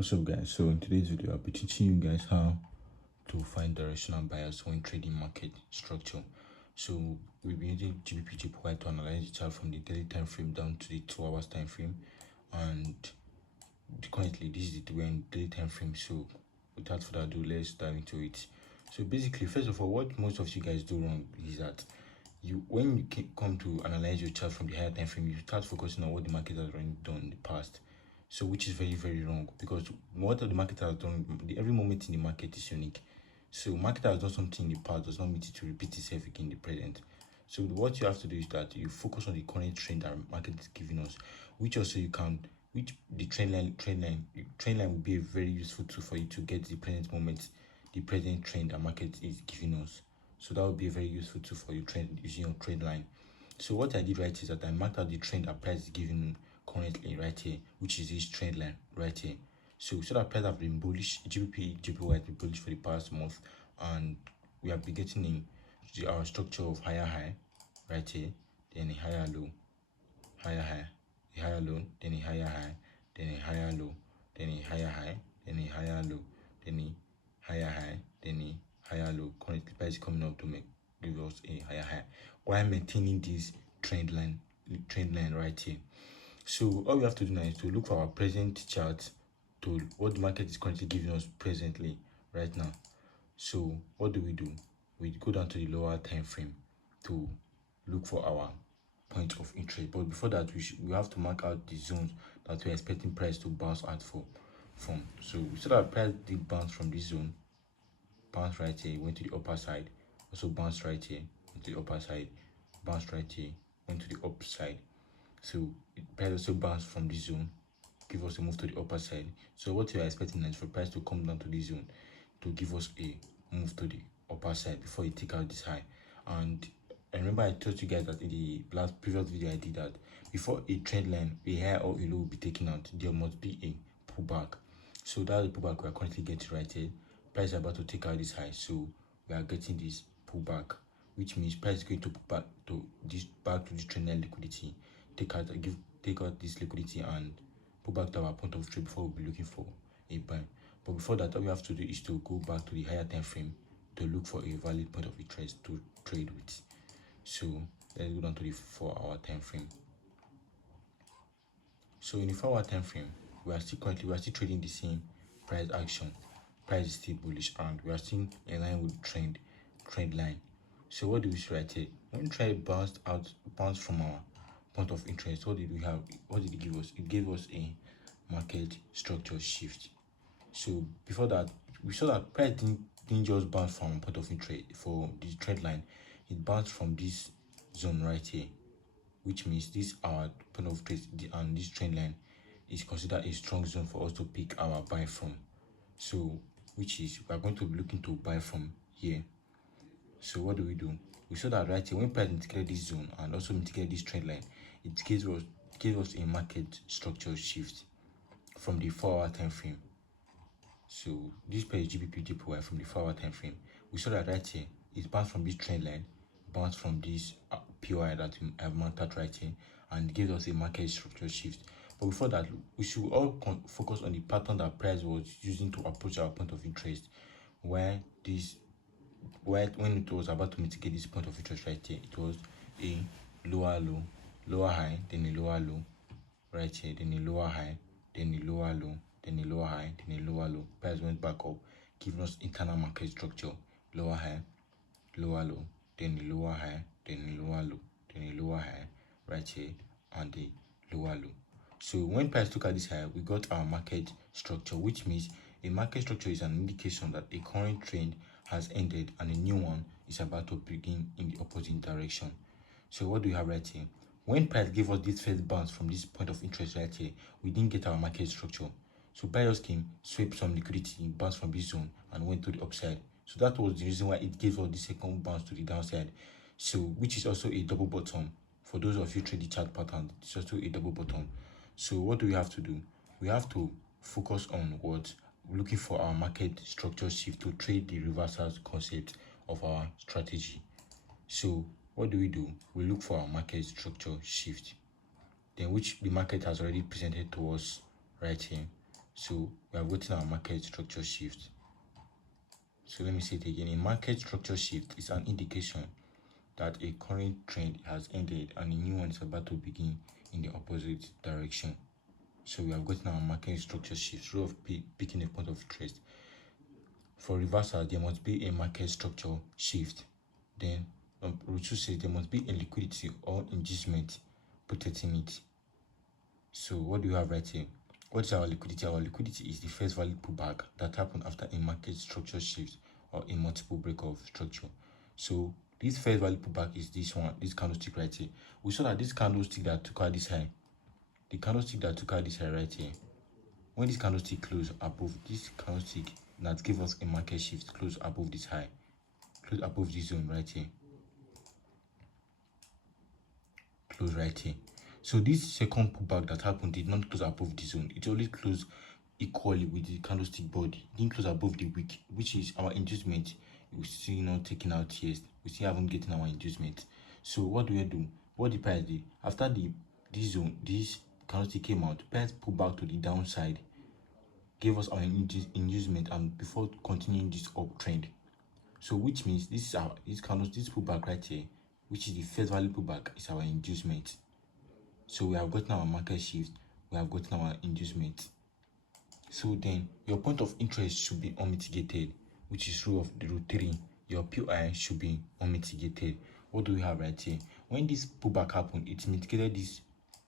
What's up, guys? So in today's video I'll be teaching you guys how to find directional bias when trading market structure. So we'll be using GBPJPY to analyze the chart from the daily time frame down to the 2 hours time frame, and currently this is we're in daily time frame. So without further ado, let's dive into it. So basically, first of all, what most of you guys do wrong is that when you come to analyze your chart from the higher time frame, you start focusing on what the market has already done in the past. So which is very, very wrong, because what the market has done, every moment in the market is unique. So market has done something in the past does not mean it to repeat itself again in the present. So what you have to do is that you focus on the current trend that market is giving us, which also you can, which the trend line will be a very useful tool for you to get the present moment, the present trend that market is giving us. So that would be a very useful tool for you trend using your trend line. So what I did right is that I marked out the trend that price is giving currently right here, which is this trend line right here. So that price have been bullish, GBPJPY has been bullish for the past month, and we have been getting in our structure of higher high right here, then a higher low, higher high, a higher low, then a higher high, then a higher low, then a higher high, then a higher low, then a higher high, then a higher low. Currently price is coming up to give us a higher high while maintaining this trend line right here. So all we have to do now is to look for our present chart, to what the market is currently giving us presently right now. So what do? We go down to the lower time frame to look for our point of interest. But before that, we have to mark out the zones that we're expecting price to bounce out from. So we saw that price did bounce from this zone, bounce right here, went to the upper side, also bounced right here, went to the upper side, bounced right here, went to the upside. So price also bounced from this zone, give us a move to the upper side. So what we are expecting is for price to come down to this zone to give us a move to the upper side before you take out this high. And remember, I told you guys that in the previous video I did that before a trend line, a high or a low will be taken out, there must be a pullback. So that's the pullback we are currently getting right here. Price is about to take out this high, so we are getting this pullback, which means price is going to pull back to this trend line liquidity, take out this liquidity and pull back to our point of trade before we'll be looking for a buy. But before that, all we have to do is to go back to the higher time frame to look for a valid point of interest to trade with. So let's go down to the 4-hour time frame. So in the 4-hour time frame, we are still trading the same price action. Price is still bullish and we are still in line with trend line. So what do we see right here? When price bounced from our point of interest, what did we have? What did it give us? It gave us a market structure shift. So before that, we saw that price didn't just bounce from point of interest for the trend line. It bounced from this zone right here, which means this our point of interest, and this trend line is considered a strong zone for us to pick our buy from. So which is we are going to be looking to buy from here. So what do? We saw that right here, when price mitigated this zone and also mitigated this trend line, it gave us a market structure shift from the 4-hour time frame. So this pair is GBPJPY from the 4-hour time frame. We saw that right here, it bounced from this trend line, bounced from this POI that we have marked out right here, and gave us a market structure shift. But before that, we should all focus on the pattern that price was using to approach our point of interest, when it was about to mitigate this point of interest right here, it was a lower low, lower high, then a lower low right here, then a lower high, then a lower low, then a lower high, then a lower low. Price went back up, giving us internal market structure, lower high, lower low, then a lower high, then a lower low, then a lower high right here, and a lower low. So when price took out this high, we got our market structure, which means a market structure is an indication that a current trend has ended and a new one is about to begin in the opposite direction. So what do we have right here? When price gave us this first bounce from this point of interest right here, we didn't get our market structure. So buyers came, swept some liquidity, bounced from this zone and went to the upside. So that was the reason why it gave us the second bounce to the downside. So which is also a double bottom. For those of you trade the chart pattern, it's also a double bottom. So what do we have to do? We have to focus on what? Looking for our market structure shift to trade the reversal concept of our strategy. So what do? We look for our market structure shift, then which the market has already presented to us right here. So we have gotten our market structure shift. So let me say it again. A market structure shift is an indication that a current trend has ended and a new one is about to begin in the opposite direction. So we have gotten our market structure shift, rule of picking a point of interest. For reversal, there must be a market structure shift. Then rule 2 says there must be a liquidity or inducement protecting it. So what do you have right here? What is our liquidity? Our liquidity is the first valid pullback that happened after a market structure shift or a multiple break of structure. So this first valid pullback is this one, this candlestick right here. We saw that this candlestick that took out this high, the candlestick that took out this high right here, when this candlestick closed above this candlestick that gave us a market shift, close above this high, close above this zone right here, close right here. So this second pullback that happened did not close above the zone. It only closed equally with the candlestick body. It didn't close above the wick, which is our inducement. We're still not taking out yet. We still haven't gotten our inducement. So what do we do? What the price did after this zone, this candlestick came out, price pulled back to the downside, gave us our inducement, and before continuing this uptrend. So which means this is our this pullback right here, which is the first value pullback, is our inducement. So we have gotten our market shift, we have gotten our inducement. So then your point of interest should be unmitigated, which is rule 3. Your POI should be unmitigated. What do we have right here? When this pullback happened, it mitigated this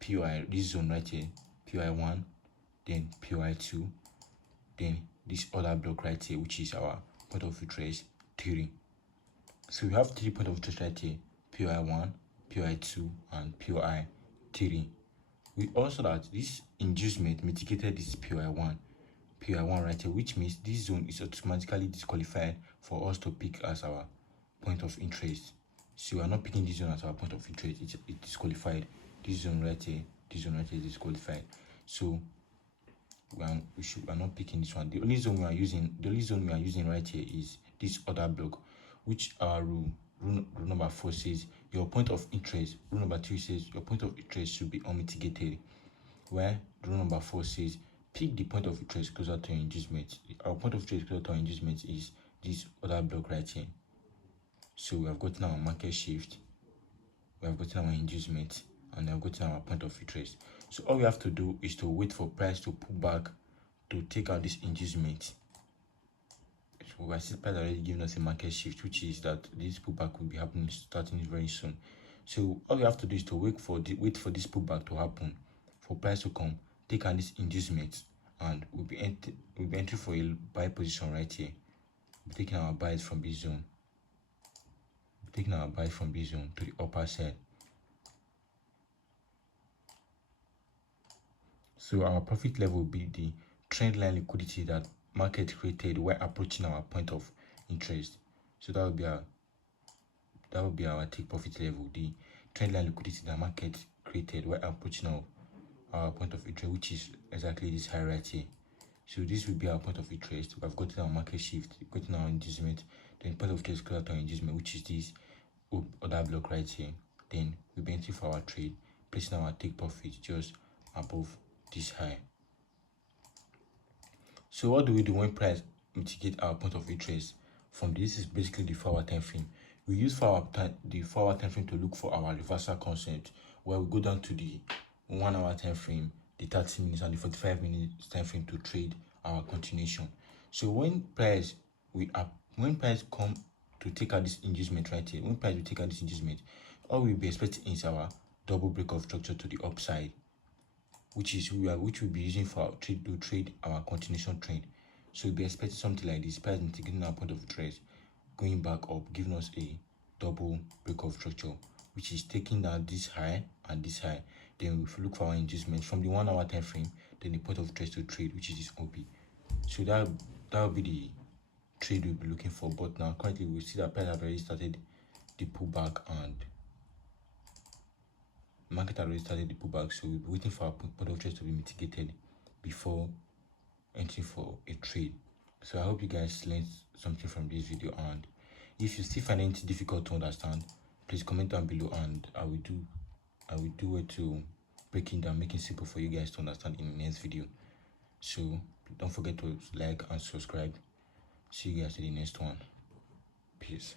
POI, this zone right here, POI 1, then POI 2, then this other block right here, which is our point of interest 3. So we have 3 point of interest right here, POI 1, POI 2, and POI 3. We also that this inducement mitigated this POI 1 right here, which means this zone is automatically disqualified for us to pick as our point of interest. So we are not picking this zone as our point of interest. It's disqualified. This zone right here, this zone right here is disqualified. So we are not picking this one. The only zone we are using right here is this other block, which our rule number 4 says your point of interest. Rule number 3 says your point of interest should be unmitigated, where rule number 4 says pick the point of interest closer to your inducement. Our point of interest closer to our inducement is this other block right here. So we have gotten our market shift, we have gotten our inducement, and we have gotten our point of interest. So all we have to do is to wait for price to pull back to take out this inducement. So we see price already giving us a market shift, which is that this pullback will be happening starting very soon. So all we have to do is to wait for this pullback to happen, for price to come, take out this inducement, and we'll be entering for a buy position right here. We'll be taking our buys from this zone. We'll be taking our buys from this zone to the upper side. So our profit level will be the trend line liquidity that market created while approaching our point of interest. So that will be our take profit level, the trend line liquidity that market created while approaching our point of interest, which is exactly this high right here. So this will be our point of interest. We have gotten our market shift, gotten our inducement, then point of interest closer to our inducement, which is this other block right here. Then we'll be entering for our trade, placing our take profit just above this high. So what do we do when price mitigate our point of interest? From this is basically the 4-hour time frame. We use the 4-hour time frame to look for our reversal concept, where we go down to the 1-hour time frame, the 30 minutes, and the 45 minutes time frame to trade our continuation. So when price come to take out this inducement right here, when price will take out this inducement, all we'll be expecting is our double break of structure to the upside, which we'll be using for our trade our continuation trend. So we'll be expecting something like this: price mitigating our point of interest, going back up, giving us a double break of structure, which is taking down this high and this high. Then if we look for our inducement from the 1-hour time frame, then the point of interest to trade, which is this OP. So that will be the trade we'll be looking for. But now currently we see that price have already started the pullback, and market already started the pullback, so we'll be waiting for our point of interest to be mitigated before entering for a trade. So I hope you guys learned something from this video, and if you still find anything difficult to understand, please comment down below, and I will do it to break it down, make it simple for you guys to understand in the next video. So Don't forget to like and subscribe. See you guys in the next one. Peace.